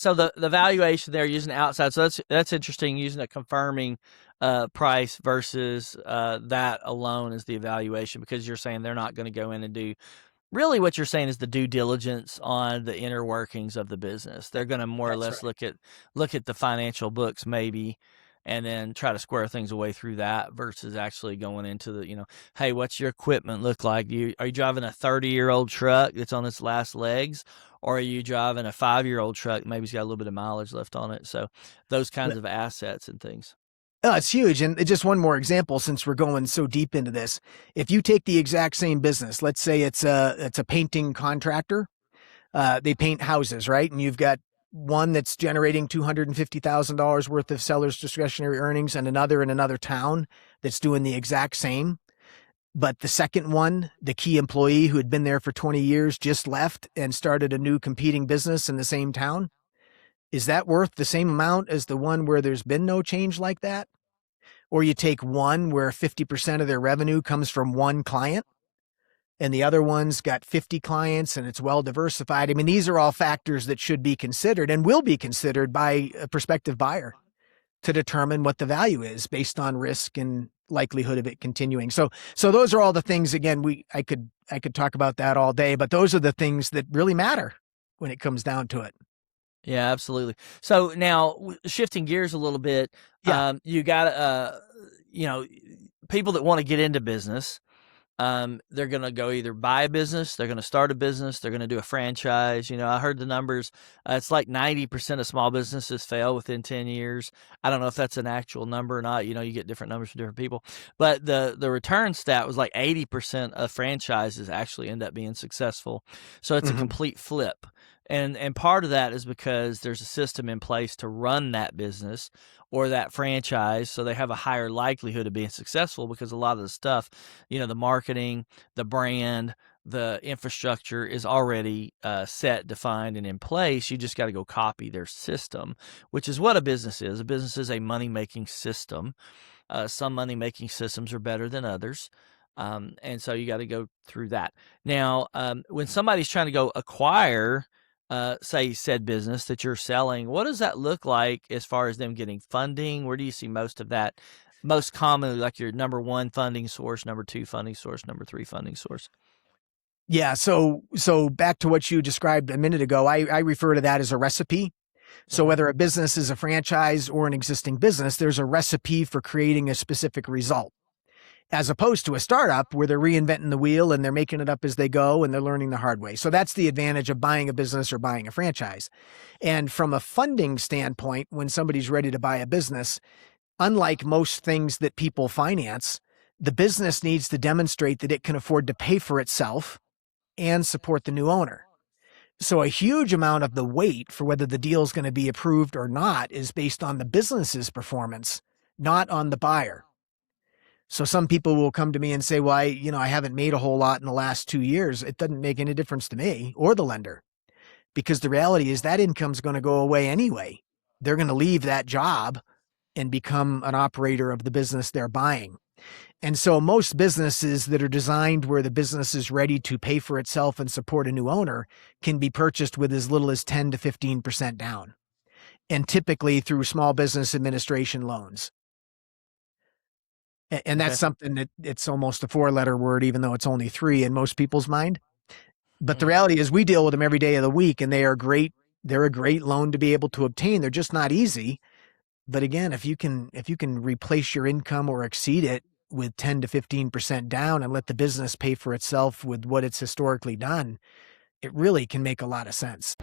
So the valuation there using outside, so that's interesting, using a confirming price versus that alone is the evaluation, because you're saying they're not going to go in and do, really what you're saying is the due diligence on the inner workings of the business. They're going to more or That's less right. look at the financial books maybe, and then try to square things away through that, versus actually going into the, hey, what's your equipment look like? Are you driving a 30-year-old truck that's on its last legs, or are you driving a 5-year-old truck, maybe it's got a little bit of mileage left on it? So those kinds of assets and things. Oh, it's huge. And just one more example, since we're going so deep into this. If you take the exact same business, let's say it's a painting contractor, they paint houses, right? And you've got one that's generating $250,000 worth of seller's discretionary earnings, and another in another town that's doing the exact same. But the second one, the key employee who had been there for 20 years, just left and started a new competing business in the same town. Is that worth the same amount as the one where there's been no change like that? Or you take one where 50% of their revenue comes from one client, and the other one's got 50 clients and it's well diversified. I mean, these are all factors that should be considered and will be considered by a prospective buyer to determine what the value is based on risk and likelihood of it continuing. So those are all the things. Again, I could talk about that all day, but those are the things that really matter when it comes down to it. Yeah, absolutely. So now, shifting gears a little bit, Yeah. you got you know, people that want to get into business. They're going to go either buy a business, they're going to start a business, they're going to do a franchise. I heard the numbers. It's like 90% of small businesses fail within 10 years. I don't know if that's an actual number or not. You get different numbers from different people. But the return stat was like 80% of franchises actually end up being successful. So it's a Mm-hmm. complete flip. And part of that is because there's a system in place to run that business or that franchise, so they have a higher likelihood of being successful, because a lot of the stuff, the marketing, the brand, the infrastructure is already set, defined, and in place. You just got to go copy their system, which is what a business is. A business is a money-making system. Some money-making systems are better than others. And so you got to go through that. Now, when somebody's trying to go acquire, say, said business that you're selling, what does that look like as far as them getting funding? Where do you see most of that? Most commonly, like your number one funding source, number two funding source, number three funding source. Yeah. So back to what you described a minute ago, I refer to that as a recipe. So Mm-hmm. whether a business is a franchise or an existing business, there's a recipe for creating a specific result, as opposed to a startup where they're reinventing the wheel and they're making it up as they go and they're learning the hard way. So that's the advantage of buying a business or buying a franchise. And from a funding standpoint, when somebody's ready to buy a business, unlike most things that people finance, the business needs to demonstrate that it can afford to pay for itself and support the new owner. So a huge amount of the weight for whether the deal is going to be approved or not is based on the business's performance, not on the buyer. So some people will come to me and say, well, I haven't made a whole lot in the last 2 years. It doesn't make any difference to me or the lender, because the reality is that income's going to go away anyway. They're going to leave that job and become an operator of the business they're buying. And so most businesses that are designed where the business is ready to pay for itself and support a new owner can be purchased with as little as 10 to 15% down, and typically through small business administration loans. And that's Okay. something that it's almost a 4-letter word, even though it's only 3 in most people's mind. But the Mm-hmm. reality is we deal with them every day of the week, and they are great. They're a great loan to be able to obtain. They're just not easy. But again, if you can replace your income or exceed it with 10 to 15% down and let the business pay for itself with what it's historically done, it really can make a lot of sense.